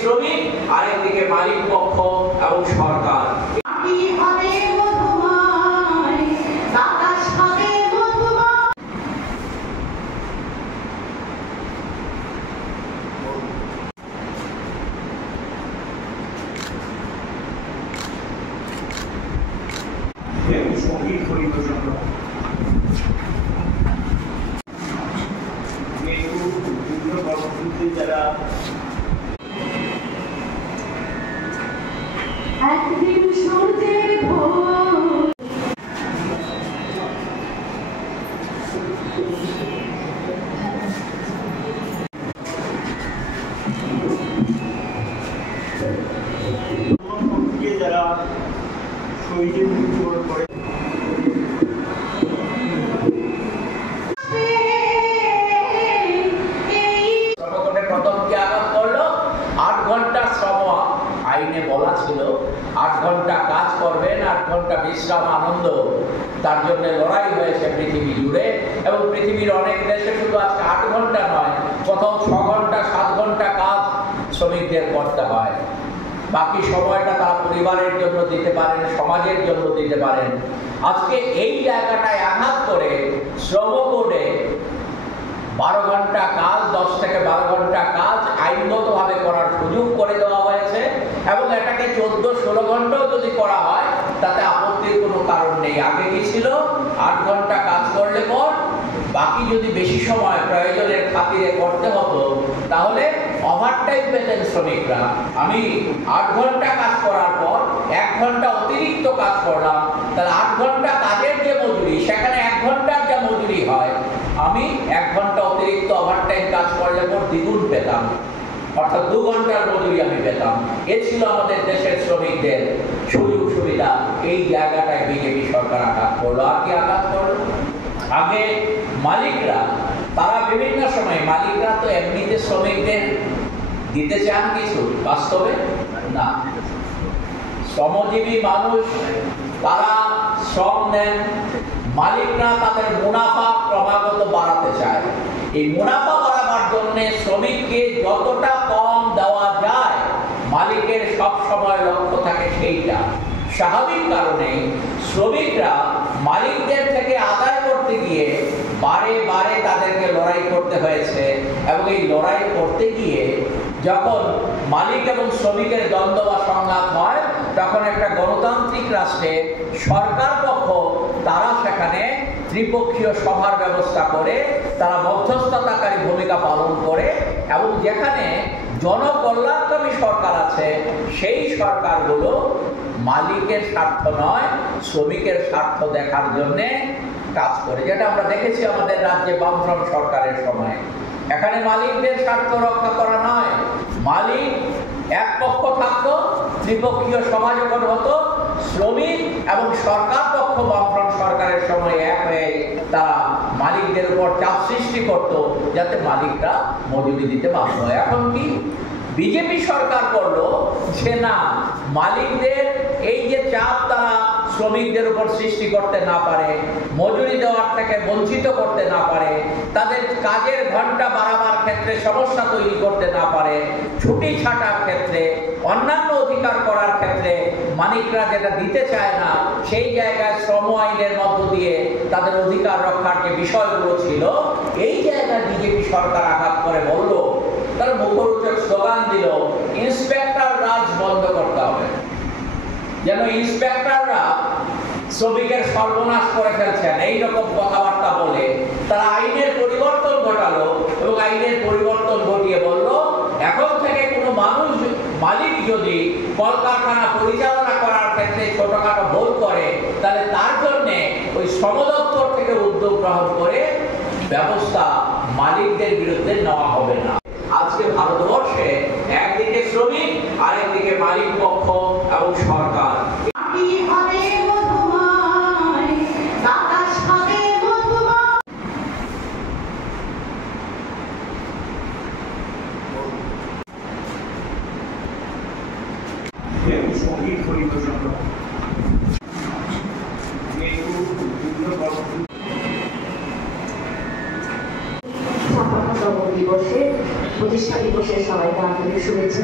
শ্রমিক, আরেকদিকে মালিক পক্ষ এবং সরকার। যারা একদিন সূর্যের ভোর যারা শহীদের মৃত্যুবরণ করে আইনে বলা ছিল 8 ঘন্টা কাজ করবেন, 8 ঘন্টা বিশ্রাম আনন্দ। তার জন্য লড়াই হয়েছে পৃথিবী জুড়ে এবং পৃথিবীর অনেক দেশে শুধু আজকে 8 ঘন্টা নয়, কোথাও 6 ঘন্টা 7 ঘন্টা কাজ শ্রমিকদের করতে হয়। বাকি সময়টা তারা পরিবারের জন্য দিতে পারেন, সমাজের জন্য দিতে পারেন। আজকে এই জায়গাটায় আঘাত করে শ্রম কোডে 12 ঘন্টা কাজ, 10 থেকে 12 ঘন্টা কাজ আইনগতভাবে করার সুযোগ করে দেওয়া হয়েছে এবং এটাকে 14-16 ঘন্টাও যদি করা হয় তাতে আপত্তির কোনো কারণ নেই। আগে কি ছিল 8 ঘন্টা কাজ করলে পর বাকি যদি বেশি সময় প্রয়োজনের খাতিরে করতে হতো তাহলে ওভারটাইম পেতেন শ্রমিকরা। আমি 8 ঘন্টা কাজ করার পর 1 ঘন্টা অতিরিক্ত কাজ করলাম, তাহলে 8 ঘন্টা কাজের যে মজুরি সেখানে 1 ঘন্টার যে মজুরি হয় আমি 1 ঘন্টা অতিরিক্ত ওভারটাইম কাজ করলে পর দ্বিগুণ পেতাম, অর্থাৎ 2 ঘন্টার মজুরি আমি পেতাম। এ ছিল আমাদের দেশের শ্রমিকদের সুযোগ সুবিধা। এই জায়গাটায় বিজেপি সরকার আঘাত করলো। আর কি আঘাত করলো? আগে মালিকরা, তারা বিভিন্ন সময় মালিকরা তো এমনিতে শ্রমিকদের দিতে চান কিছু, বাস্তবে না। শ্রমজীবী মানুষ তারা শ্রম নেন, মালিকরা তাদের মুনাফা ক্রমাগত বাড়াতে চায়। এই মুনাফা বাড়াবার জন্য শ্রমিককে যতটা কম দেওয়া যায় মালিকের সব সময় লক্ষ্য থাকে সেইটা। স্বাভাবিক কারণে শ্রমিকরা মালিকদের থেকে আদায় করতে গিয়ে বারে বারে তাদেরকে লড়াই করতে হয়েছে এবং এই লড়াই করতে গিয়ে যখন মালিক এবং শ্রমিকের দ্বন্দ্ব বা সংঘাত হয় তখন একটা গণতান্ত্রিক রাষ্ট্রে সরকার পক্ষ তারা সেখানে ত্রিপক্ষীয় সভার ব্যবস্থা করে, তারা মধ্যস্থতাকারী ভূমিকা পালন করে এবং যেখানে জনকল্যাণকামী সরকার আছে সেই সরকারগুলো মালিকের স্বার্থ নয় শ্রমিকের স্বার্থ দেখার জন্যে কাজ করে, যেটা আমরা দেখেছি আমাদের রাজ্যে বামফ্রন্ট সরকারের সময়। এখানে মালিকদের স্বার্থ রক্ষা করা নয়, মালিক এক পক্ষ থাকতো, ত্রিপক্ষীয় সভা যখন হতো শ্রমিক এবং সরকার পক্ষ বামফ্রন্ট সরকারের সময় এক হয়ে তারা মালিকদের উপর চাপ সৃষ্টি করত যাতে মালিকরা মজুরি দিতে বাধ্য হয়। এখন কি বিজেপি সরকার করলো যে না, মালিকদের এই যে চাপ তারা শ্রমিকদের উপর সৃষ্টি করতে না পারে, মজুরি দেওয়ার থেকে বঞ্চিত করতে না পারে, তাদের কাজের ঘন্টা বাড়াবার ক্ষেত্রে সমস্যা তৈরি করতে না পারে, ছুটি ছাটার ক্ষেত্রে, অন্যান্য অধিকার করার ক্ষেত্রে মালিকরা যেটা দিতে চায় না সেই জায়গায় শ্রম আইনের মধ্য দিয়ে তাদের অধিকার রক্ষার যে বিষয়গুলো ছিল এই জায়গায় বিজেপি সরকার আঘাত করে বলল, তারা মুখরোচক স্লোগান দিল ইন্সপেক্টর রাজ বন্ধ করতে হবে। যেন ইন্সপেক্টররা শ্রমিকের সর্বনাশ করে ফেলছেন এইরকম কথাবার্তা বলে তারা আইনের পরিবর্তন ঘটালো এবং আইনের পরিবর্তন ঘটিয়ে বলল এখন থেকে কোনো মালিক যদি কলকারখানা পরিচালনা করার ক্ষেত্রে ছোটখাটো ভুল করে তাহলে তার জন্য ওই শ্রম দপ্তর থেকে উদ্যোগ গ্রহণ করে ব্যবস্থা মালিকদের বিরুদ্ধে নেওয়া হবে না। আজকে ভারতবর্ষে একদিকে শ্রমিক আরেকদিকে মালিক পক্ষ এবং সরকার। প্রতিষ্ঠা দিবসের সবাইকে আন্তরিক শুভেচ্ছা।